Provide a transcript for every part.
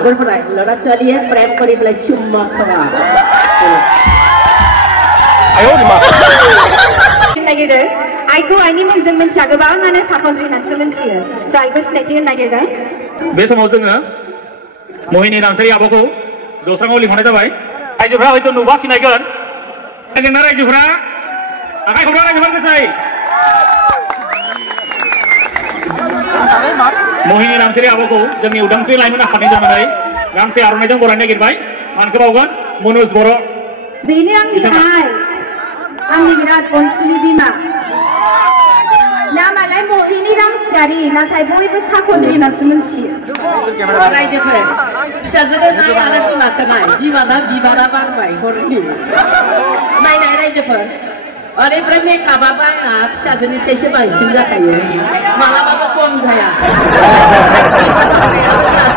আগৰ পৰাই ল'ৰা ছোৱালীয়ে প্ৰেম কৰি পেলাই চুম্মা খোৱা nagiरदों आइखौ आइनि मुंजों मिन्थिया गोबाङानो साखनज्रि होननानैसो मिन्थियो स' आइखौ सिनायथि होनो नागिरदों बे समाव जोङो महिनी नार्जारी आब'खौ जौस्राङाव लिंहरनाय जाबाय रायजोफ्रा हयथ' नुबा सिनायगोन जोंना रायजोफ्रा आखाइ खबरा रायजोफोर गोसाय महिनी नार्जारी आब'खौ जोंनि उदांस्रि लाइमोन आफादनि जानानै गांसे आर'नाइजों बरायनो नागिरबाय मानखौ बावगोन मनज बर' बेनो आंनि आइ आंनि बिराद अनसुलि बिमा नामालाय महिनी रामसियारि नाथाय बयबो साखनज्रि होननासो मिन्थियो रायजोफोर फिसाजोखौ नाय आरो बिमाखौ नाय बिमाना बिबारा बारबाय हरनि नायनाय रायजोफोर ओरैफ्राय मेकआपआ आंना फिसाजोनिसायसो बांसिन जाखायो मालाबाबो खम जाया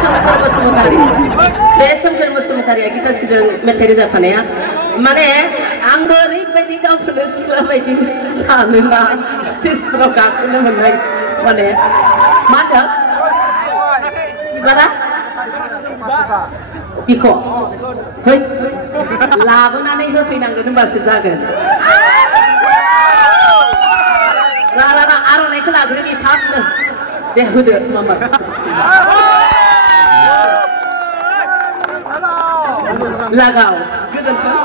सोमखोर बसुमतारी बे सोमखोर बसुमतारिया गितासिजों मेथाइ रोजाबफानाया माने आंबो ओरैबायदि गावखौनो सिख्ला बायदि सानोना स्टेजफोराव गाखोनो मोननाय माने मा होनदों बिबारा बिख' है लाबोनानै होफैनांगोन होनबासो जागोन लाना आर'नाइखौ लाग्रोनि थाबनो दे होदो मामा लागाव गोजोन्थों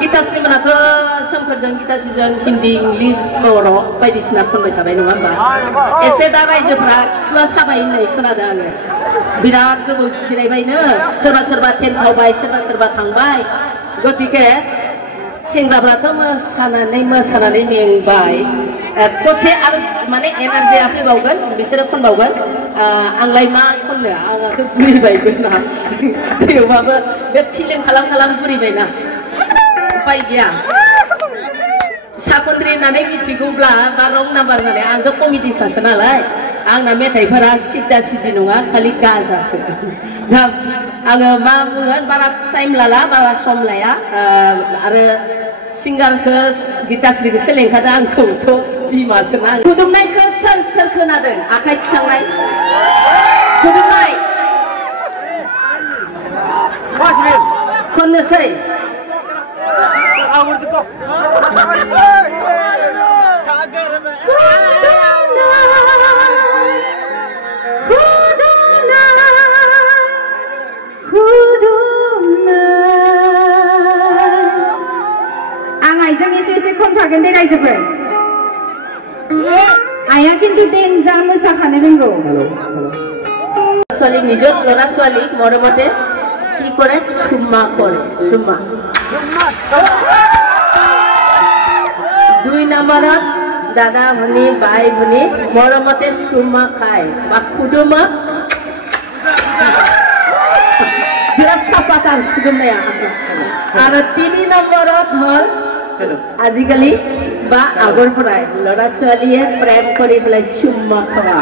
गिताश्री मोनाथ' सोमखोरजों गिताश्रीजों हिन्दी इंलिश बर' बायदिसिना खनबाय थाबाय नङा होमबा एसे दा रायजोफ्रा खिथुआ साबाय होननाय खोनादों आङो बिराद गोबाव जिरायबायनो सोरबा सोरबा टेन्टआवबाय सोरबा सोरबा थांबाय गतिके सेंग्राफ्राथ' मोसानानै मेंबाय दसे आरो माने एनार्जिया फैबावगोन बिसोरो खनबावगोन आंलाय मा खननो आंहाथ' बुरिबायबो ना थेवबाबो बे फिल्म खालाम बुरिबायना उपाय गैया साखनद्रि होननानै मिथिगौब्ला बा रं नाम्बार होननानै आंथ' कमिटिखासो नालाय आंना मेथाइफोरा सिद्दा सिद्दि नङा खालि गाजासो दा आङो मा बुंगोन बारा टाइम लाला बारा सम लाया आरो सिंगारखौ गिताश्रीखौसो लेंखादों आंखौथ' बिमासो ना खुदुमनायखौ सोर खोनादों आखाइ थिखांनाय खुदुमनाय खननोसै आं आइजों एसे खनफागोन दे रायजोफोर आइया किन्तु देन्जार मोसाखानो रोंगौ ছোৱালী নিজৰ ল'ৰা ছোৱালীক মৰমতে কি কৰে চুম্মা কৰে চুম্মা 2 নম্বৰত দাদা ভনী বাই ভনী মৰমতে চুম্মা খায় বা খুদুমা বিৰাট চাপাতান খুদুমায়া আৰু 3 নম্বৰত হ'ল আজিকালি বা আগৰ পৰাই ল'ৰা ছোৱালীয়ে প্ৰেম কৰি পেলাই চুম্মা খোৱা